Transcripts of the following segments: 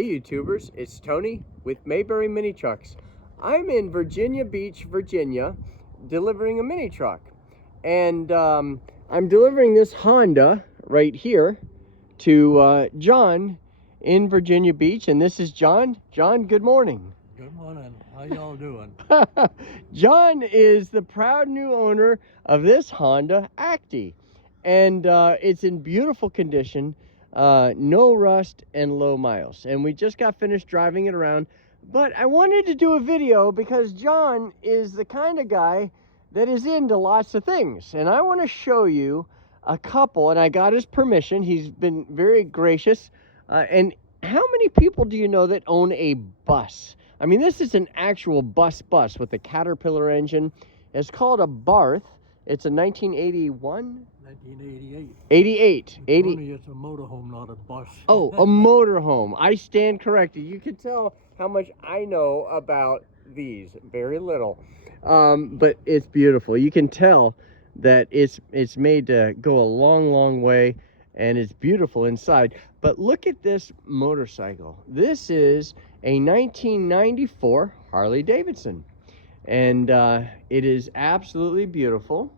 Hey YouTubers, it's Tony with Mayberry Mini Trucks. I'm in Virginia Beach, Virginia, delivering a mini truck. And I'm delivering this Honda right here to John in Virginia Beach. And this is John. John, good morning. Good morning. How y'all doing? John is the proud new owner of this Honda Acti. And it's in beautiful condition. No rust and low miles, and we just got finished driving it around. But I wanted to do a video because John is the kind of guy that is into lots of things, and I want to show you a couple, and I got his permission. He's been very gracious. And how many people do you know that own a bus? I mean, this is an actual bus with a Caterpillar engine. It's called a Barth. It's a 1981 1988. 88. Tony, it's a motorhome, not a bus. Oh, a motorhome. I stand corrected. You can tell how much I know about these. Very little. But it's beautiful. You can tell that it's made to go a long way, and it's beautiful inside. But look at this motorcycle. This is a 1994 Harley Davidson. And it is absolutely beautiful.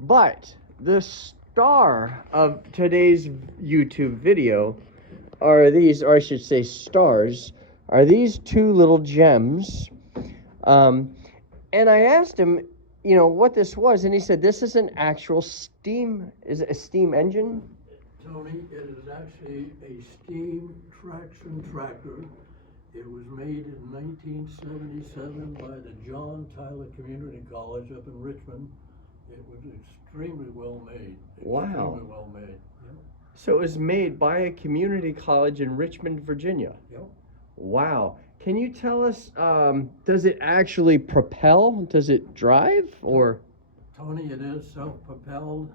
But the star of today's YouTube video are these, or I should say stars, are these two little gems. And I asked him, you know, what this was, and he said this is an actual steam, is it a steam engine? Tony, it is actually a steam traction tractor. It was made in 1977 by the John Tyler Community College up in Richmond. It was extremely well made. Wow. Extremely well made. Yep. So it was made by a community college in Richmond, Virginia. Yep. Wow. Can you tell us, does it actually propel? Does it drive, or? Tony, it is self-propelled.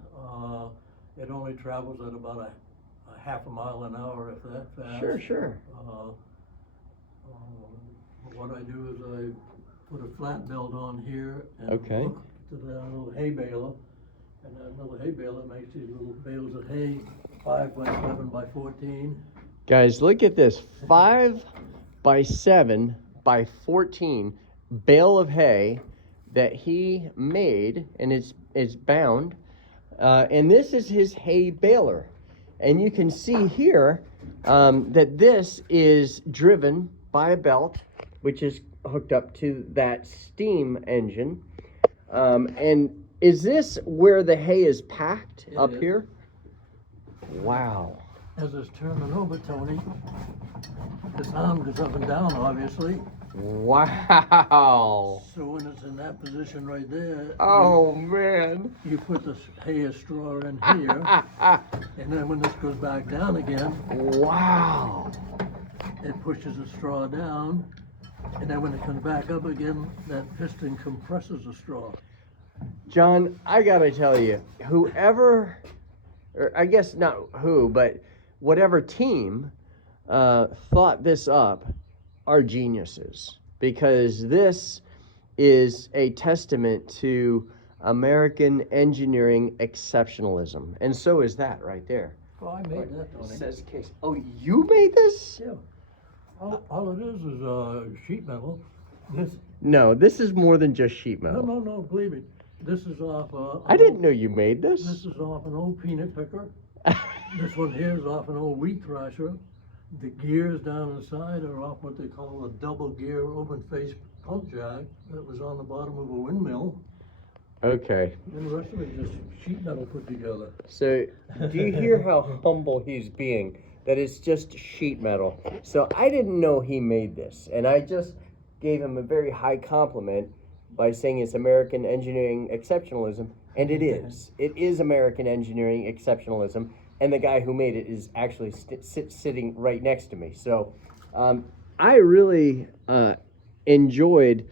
It only travels at about a half a mile an hour, if that fast. Sure. What I do is I put a flat belt on here and Okay. hook to that little hay baler, and that little hay baler makes these little bales of hay, 5 by 7 by 14. Guys, look at this 5 by 7 by 14 bale of hay that he made, and it's bound. And this is his hay baler. And you can see here that this is driven by a belt, which is hooked up to that steam engine. And is this where the hay is packed It up is. here? Wow. As it's turning over, Tony, this arm goes up and down, obviously. Wow. So when it's in that position right there, Oh, man. you put the hay straw in here, and then when this goes back down again, Wow. it pushes the straw down, and then when it comes back up again, that piston compresses the straw. John, I gotta tell you, whoever, or I guess not who, but whatever team thought this up are geniuses, because this is a testament to American engineering exceptionalism. And so is that right there. Well, I made that, Tony. Says case. Oh, you made this? Yeah. All it is sheet metal. No, this is more than just sheet metal. No, believe me. This is off. I didn't know you made this. This is off an old peanut picker. This one here is off an old wheat thresher. The gears down inside are off what they call a double gear open face pump jack that was on the bottom of a windmill. Okay. And the rest of it is just sheet metal put together. So, do you hear how humble he's being? That it's just sheet metal. So I didn't know he made this, and I just gave him a very high compliment by saying it's American engineering exceptionalism, and it is. It is American engineering exceptionalism, and the guy who made it is actually sitting right next to me. So I really enjoyed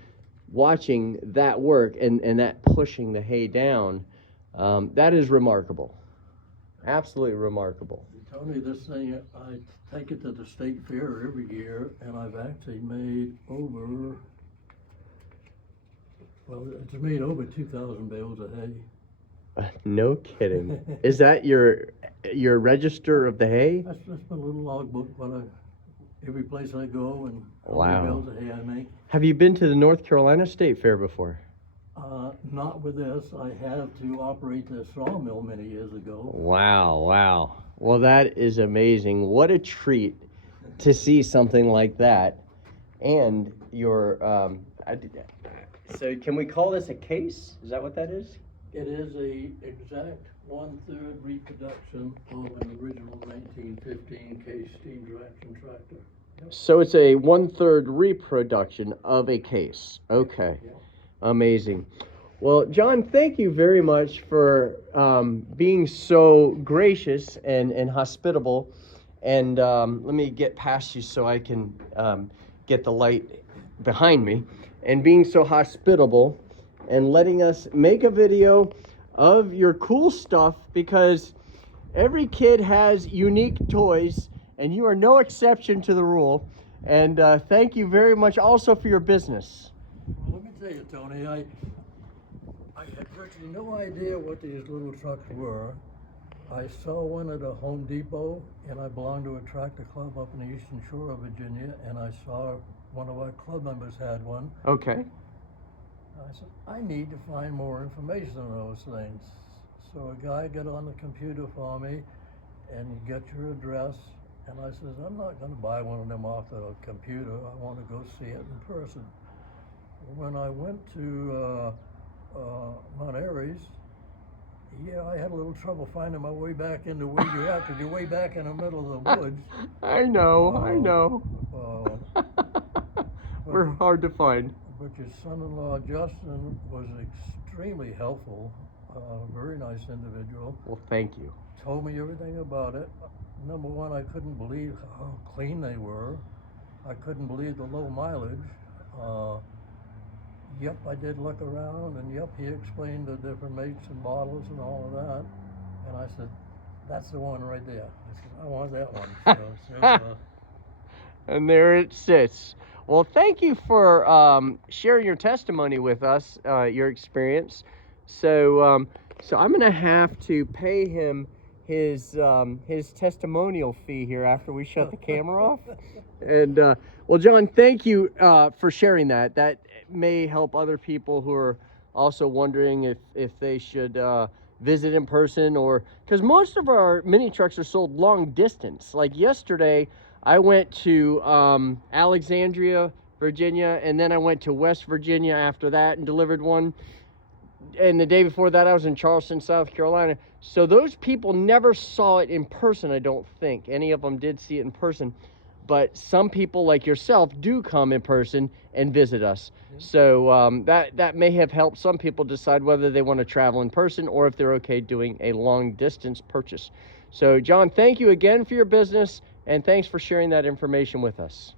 watching that work and that pushing the hay down. That is remarkable. Absolutely remarkable. Tony, this thing, I take it to the state fair every year, and I've actually made over, well, it's made over 2,000 bales of hay. No kidding. Is that your register of the hay? That's my little logbook, what every place I go and how Wow. many bales a hay I make. Have you been to the North Carolina State Fair before? Not with this. I have to operate the sawmill many years ago. Wow, wow. Well, that is amazing. What a treat to see something like that. And so can we call this a case? Is that what that is? It is a exact 1/3 reproduction of an original 1915 case steam traction tractor. Yep. So it's a 1/3 reproduction of a case. Okay. Yep. Amazing. Well, John, thank you very much for being so gracious and hospitable. And let me get past you so I can get the light behind me. And being so hospitable and letting us make a video of your cool stuff, because every kid has unique toys and you are no exception to the rule. And thank you very much also for your business. Well, let me tell you, Tony, I had virtually no idea what these little trucks were. I saw one at a Home Depot, and I belonged to a tractor club up in the Eastern Shore of Virginia, and I saw one of our club members had one. Okay. I said, I need to find more information on those things. So a guy got on the computer for me and get your address. And I says, I'm not going to buy one of them off the computer. I want to go see it in person. When I went to Mount Airy's, yeah, I had a little trouble finding my way back into where you're at, because you're way back in the middle of the woods. I know. We're hard to find. But your son-in-law, Justin, was extremely helpful, very nice individual. Well, thank you. Told me everything about it. Number one, I couldn't believe how clean they were. I couldn't believe the low mileage. Yep, I did look around, and yep, he explained the different makes and models and all of that. And I said, that's the one right there. I said, I want that one. And there it sits. Well, thank you for sharing your testimony with us, your experience. So, so I'm gonna have to pay him his testimonial fee here after we shut the camera off. And well, John, thank you for sharing that. That may help other people who are also wondering if they should visit in person, or because most of our mini trucks are sold long distance. Like yesterday, I went to Alexandria, Virginia, and then I went to West Virginia after that and delivered one. And the day before that, I was in Charleston, South Carolina. So those people never saw it in person, I don't think. Any of them did see it in person. But some people like yourself do come in person and visit us. So that may have helped some people decide whether they want to travel in person or if they're okay doing a long distance purchase. So John, thank you again for your business, and thanks for sharing that information with us.